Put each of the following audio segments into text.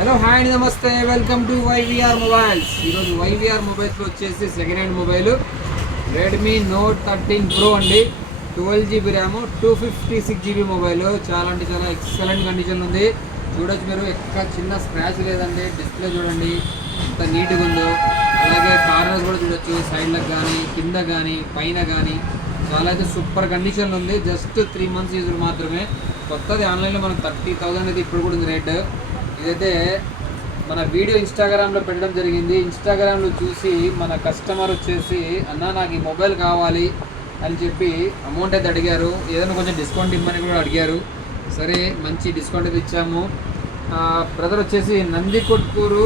Hello hi అండి నమస్తే. Welcome to YVR mobiles. ఈరోజు వైవిఆర్ మొబైల్స్లో వచ్చేసి second hand mobile. Redmi note thirteen pro అండి. Twelve GB RAM two fifty six GB mobile. చాలా అంటే చాలా ఎక్సలెంట్ కండిషన్ ఉంది. చూడొచ్చు మీరు ఎక్కడ చిన్న స్క్రాచ్ లేదండి. డిస్ప్లే చూడండి. ఎంత నీట్గా ఉందో. అలాగే కార్నర్స్ కూడా చూడొచ్చు. సైడ్లకు కానీ కింద కానీ పైన కానీ చాలా అయితే సూపర్ కండిషన్లో ఉంది. జస్ట్ త్రీ మంత్స్ యూజ్ మాత్రమే. కొత్తది ఆన్లైన్లో మనకు థర్టీ థౌసండ్ అయితే ఇప్పుడు కూడా ఉంది రేట్ ఇదైతే మన వీడియో ఇన్స్టాగ్రామ్లో పెట్టడం జరిగింది. ఇన్స్టాగ్రామ్లో చూసి మన కస్టమర్ వచ్చేసి అన్న నాకు ఈ మొబైల్ కావాలి అని చెప్పి అమౌంట్ అయితే అడిగారు. ఏదైనా కొంచెం డిస్కౌంట్ ఇమ్మని కూడా అడిగారు. సరే మంచి డిస్కౌంట్ అయితే ఇచ్చాము. బ్రదర్ వచ్చేసి నందికొట్కూరు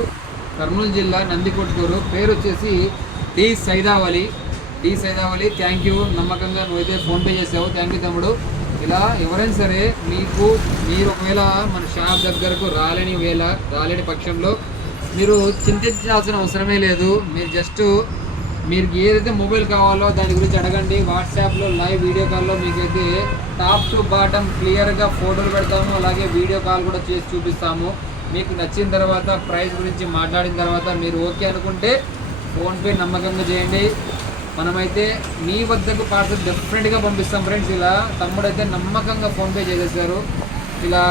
కర్నూలు జిల్లా నందికొట్కూరు. పేరు వచ్చేసి D Saidavali D Saidavali thank you నమ్మకంగా నువ్వైతే ఫోన్పే చేసావు. థ్యాంక్ యూ తమ్ముడు. ఇలా ఎవరైనా సరే మీకు మీరు ఒకవేళ మన షాప్ దగ్గరకు రాలేని వేళ రాలేని పక్షంలో మీరు చింతించాల్సిన అవసరమే లేదు. మీరు జస్ట్ మీరు ఏదైతే మొబైల్ కావాలో దాని గురించి అడగండి. వాట్సాప్లో లైవ్ వీడియో కాల్లో మీకైతే టాప్ టు బాటమ్ క్లియర్గా ఫోటోలు పెడతాము. అలాగే వీడియో కాల్ కూడా చేసి చూపిస్తాము. మీకు నచ్చిన తర్వాత ప్రైస్ గురించి మాట్లాడిన తర్వాత మీరు ఓకే అనుకుంటే ఫోన్పే నమ్మకంగా చేయండి. మనమైతే మీ వద్దకు పార్సల్ డెఫినెట్గా పంపిస్తాం ఫ్రెండ్స్ ఇలా తమ్ముడు అయితే నమ్మకంగా ఫోన్పే చేసేసారు. ఇలా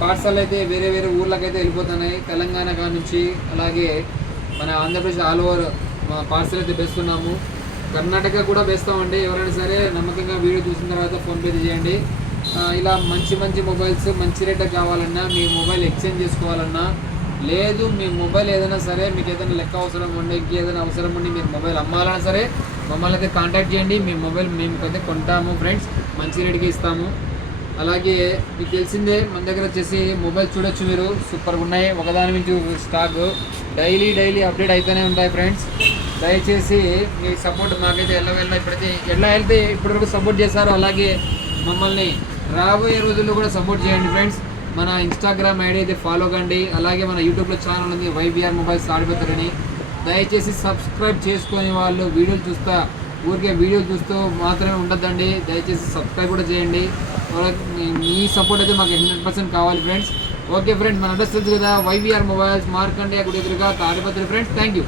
పార్సల్ అయితే వేరే వేరే ఊర్లకైతే వెళ్ళిపోతున్నాయి. తెలంగాణ కా నుంచి అలాగే మన ఆంధ్రప్రదేశ్ ఆల్ ఓవర్ పార్సల్ అయితే వేస్తున్నాము. కర్ణాటక కూడా వేస్తామండి. ఎవరైనా సరే నమ్మకంగా వీడియో చూసిన తర్వాత ఫోన్పే చేయండి. ఇలా మంచి మంచి మొబైల్స్ మంచి రేట్ కావాలన్నా మీ మొబైల్ ఎక్స్చేంజ్ చేసుకోవాలన్నా లేదు మీ మొబైల్ ఏదైనా సరే మీకు ఏదైనా లెక్క అవసరం ఉండి ఇంకేదైనా అవసరం ఉండి మీరు మొబైల్ అమ్మాలన్నా సరే మమ్మల్ని అయితే కాంటాక్ట్ చేయండి. మీ మొబైల్ మేము అయితే కొంటాము ఫ్రెండ్స్ మంచి రేటుకి ఇస్తాము. అలాగే మీకు తెలిసిందే మన దగ్గర వచ్చేసి మొబైల్ చూడొచ్చు మీరు. సూపర్గా ఉన్నాయి. ఒకదాని నుంచి స్టాక్ డైలీ డైలీ అప్డేట్ అయితేనే ఉంటాయి ఫ్రెండ్స్ దయచేసి మీ సపోర్ట్ మాకైతే ఎలా వెళ్ళినా ఇప్పుడైతే ఎలా వెళ్తే ఇప్పటివరకు సపోర్ట్ చేశారో అలాగే మమ్మల్ని రాబోయే రోజుల్లో కూడా సపోర్ట్ చేయండి ఫ్రెండ్స్ మన ఇన్స్టాగ్రామ్ ఐడి అయితే ఫాలో కండి. అలాగే మన యూట్యూబ్లో ఛానల్ ఉంది వైబిఆర్ మొబైల్స్ ఆడిపోతారని. దయచేసి సబ్స్క్రైబ్ చేసుకొని వాళ్ళు వీడియోలు చూస్తా ఊరికే వీడియోలు చూస్తూ మాత్రమే ఉండద్దండి. దయచేసి సబ్స్క్రైబ్ కూడా చేయండి. మీ- సపోర్ట్ అయితే మాకు హండ్రెడ్ పర్సెంట్ కావాలి ఫ్రెండ్స్ ఓకే ఫ్రెండ్స్ మన అడ్రస్ తెలుసు కదా వైవిఆర్ మొబైల్స్ మార్కండే గుడి ఎదురుగా తాడిపత్రి ఫ్రెండ్స్ థ్యాంక్ యూ